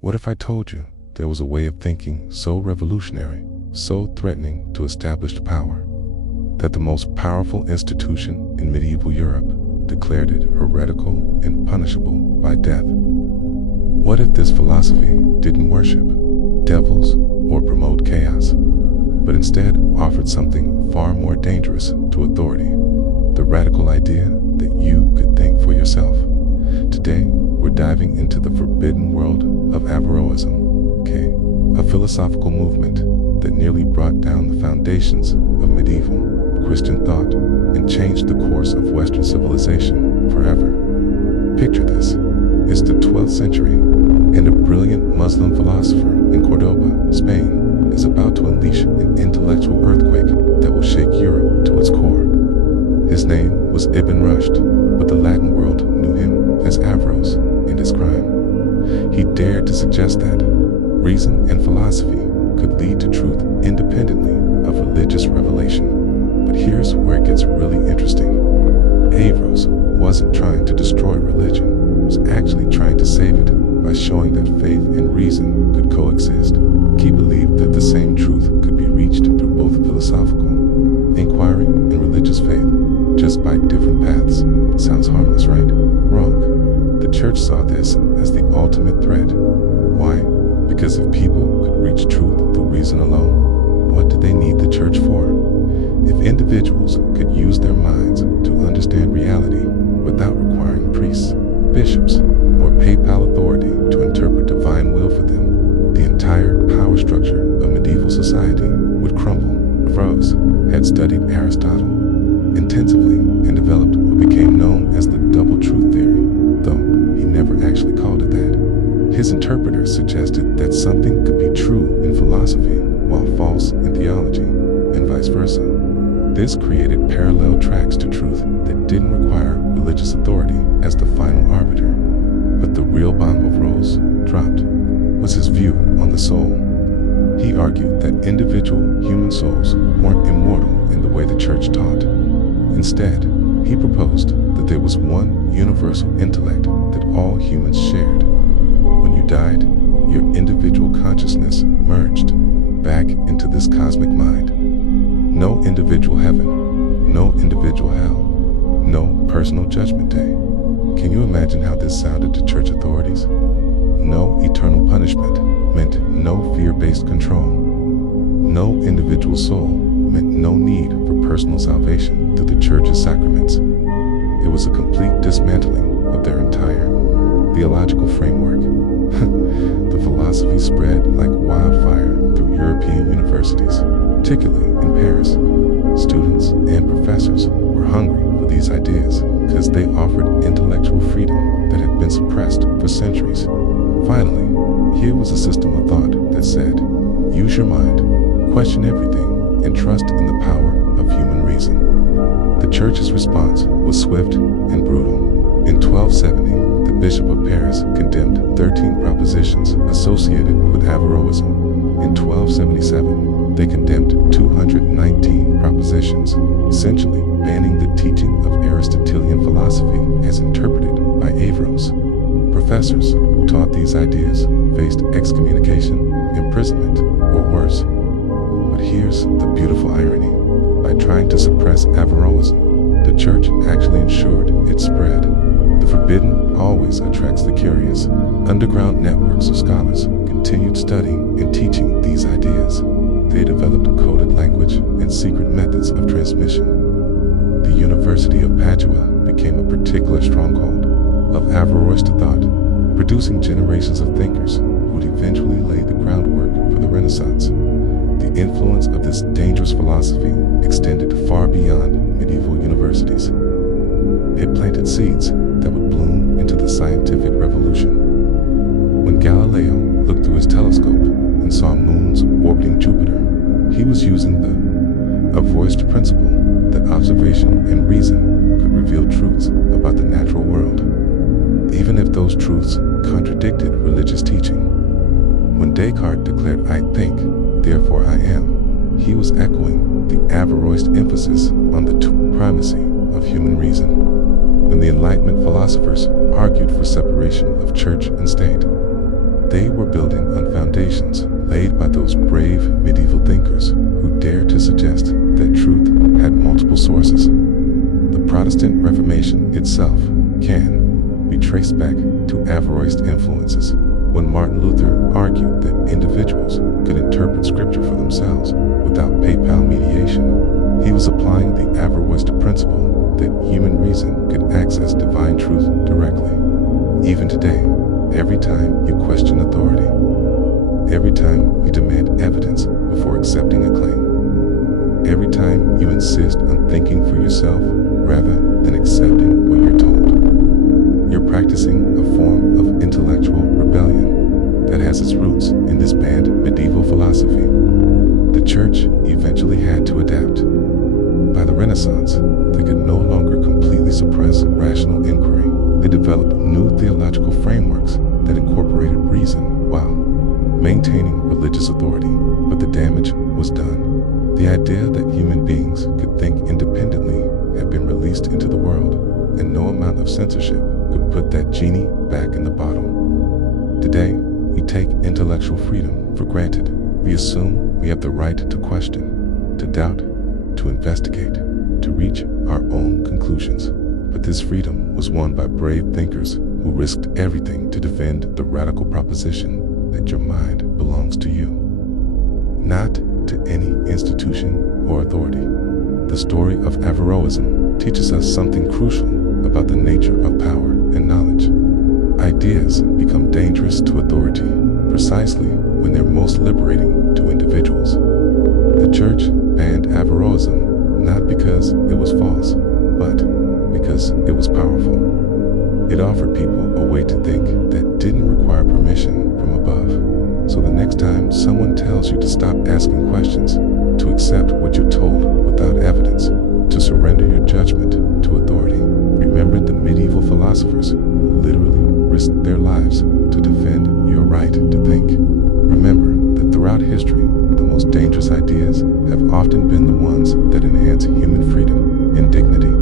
What if I told you there was a way of thinking so revolutionary, so threatening to established power, that the most powerful institution in medieval Europe declared it heretical and punishable by death? What if this philosophy didn't worship devils or promote chaos, but instead offered something far more dangerous to authority, the radical idea that you could think for yourself? Today, we're diving into the forbidden world of Averroism, a philosophical movement that nearly brought down the foundations of medieval Christian thought and changed the course of Western civilization forever. Picture this. It's the 12th century, and a brilliant Muslim philosopher in Cordoba, Spain, is about to unleash an intellectual earthquake that will shake Europe to its core. His name was Ibn Rushd, but the Latin world knew him as Averroes and his crime. He dared to suggest that reason and philosophy could lead to truth independently of religious revelation. But here's where it gets really interesting. Averroes wasn't trying to destroy religion. He was actually trying to save it by showing that faith and reason could coexist. He believed that the same truth could be reached through both philosophical inquiry and religious faith, just by different paths. Sounds harmless, right? Wrong. The church saw this as the ultimate threat. Why? Because if people could reach truth through reason alone, what did they need the church for? If individuals could use their minds to understand reality without requiring priests, bishops, or papal authority to interpret divine will for them, the entire power structure of medieval society would crumble. Averroes had studied Aristotle intensively and developed what became known as the double truth theory, though he never actually called it that. His interpreters suggested that something could be true in philosophy while false in theology, and vice versa. This created parallel tracks to truth that didn't require religious authority as the final arbiter. But the real bomb Averroes dropped was his view on the soul. He argued that individual human souls weren't immortal in the way the church taught. Instead, he proposed that there was one universal intellect that all humans shared. When you died, your individual consciousness merged back into this cosmic mind. No individual heaven, no individual hell, no personal judgment day. Can you imagine how this sounded to church authorities? No eternal punishment meant no fear-based control. No individual soul meant no need for personal salvation through the church's sacraments. It was a complete dismantling of their entire theological framework. The philosophy spread like wildfire through European universities, particularly in Paris. Students and professors were hungry for these ideas because they offered intellectual freedom that had been suppressed for centuries. Finally, here was a system of thought that said, use your mind, question everything, and trust in the power of human reason. The church's response was swift and brutal. In 1270, the Bishop of Paris condemned 13 propositions associated with Averroism. In 1277, they condemned 219 propositions, essentially banning the teaching of Aristotelian philosophy as interpreted by Averroes. Professors who taught these ideas faced excommunication, imprisonment, or worse. But here's the beautiful irony. By trying to suppress Averroism, the church actually ensured its spread. The forbidden always attracts the curious. Underground networks of scholars continued studying and teaching these ideas. They developed coded language and secret methods of transmission. The University of Padua became a particular stronghold of Averroist thought, producing generations of thinkers who would eventually lay the groundwork for the Renaissance. The influence of this dangerous philosophy extended far beyond medieval universities. It planted seeds that would bloom into the scientific revolution. When Galileo looked through his telescope and saw moons orbiting Jupiter, he was using the Averroist principle that observation and reason could reveal truths about the natural world, even if those truths contradicted religious teaching. When Descartes declared, "I think, therefore I am," he was echoing the Averroist emphasis on the primacy of human reason. When the Enlightenment philosophers argued for separation of church and state, They were building on foundations laid by those brave medieval thinkers who dared to suggest that truth had multiple sources. The Protestant Reformation itself can be traced back to Averroist influences. When Martin Luther argued that individuals could interpret scripture for themselves without papal mediation, he was applying the Averroist principle that human reason could access divine truth directly. Even today, every time you question authority, every time you demand evidence before accepting a claim, every time you insist on thinking for yourself rather than accepting what you're told, you're practicing a form of intellectual rebellion that has its roots in this banned medieval philosophy. The church eventually had to adapt. By the Renaissance, they could no longer completely suppress rational inquiry. They developed new theological frameworks that incorporated reason while maintaining religious authority. But the damage was done. The idea that human beings could think independently had been released into the world, and no amount of censorship could put that genie back in the bottle. Today, we take intellectual freedom for granted. We assume we have the right to question, to doubt, to investigate, to reach our own conclusions. But this freedom was won by brave thinkers who risked everything to defend the radical proposition that your mind belongs to you, not to any institution or authority. The story of Averroism teaches us something crucial about the nature of power and knowledge. Ideas become dangerous to authority precisely when they're most liberating to individuals. The church banned Averroism not because it was false, but because it was powerful. It offered people a way to think that didn't require permission from above. So the next time someone tells you to stop asking questions, to accept what you're told without evidence, to surrender your judgment to authority, remember the medieval philosophers who literally risked their lives to defend your right to think. Remember that throughout history, the most dangerous ideas have often been the ones that enhance human freedom and dignity.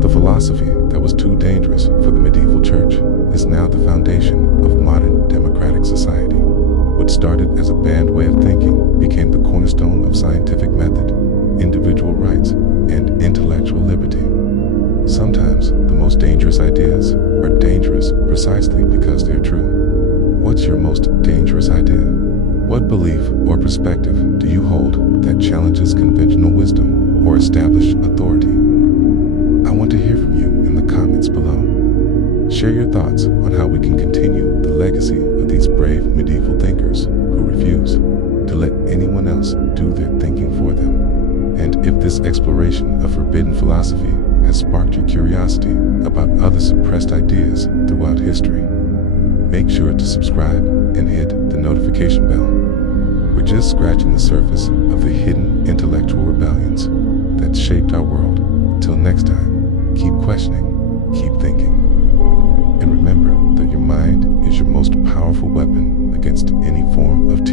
The philosophy that was too dangerous for the medieval church is now the foundation of modern democratic society. What started as a banned way of thinking became the cornerstone of scientific method, individual rights, and intellectual liberty. Sometimes the most dangerous ideas are dangerous precisely because they're true. What's your most dangerous idea? What belief or perspective do you hold that challenges conventional wisdom or established authority? I want to hear from you in the comments below. Share your thoughts on how we can continue the legacy of these brave medieval thinkers who refuse to let anyone else do their thinking for them. And if this exploration of forbidden philosophy has sparked your curiosity about other suppressed ideas throughout history, make sure to subscribe and hit the notification bell. We're just scratching the surface of the hidden intellectual rebellions that shaped our world. Till next time, keep questioning, keep thinking. And remember that your mind is your most powerful weapon against any form of tyranny.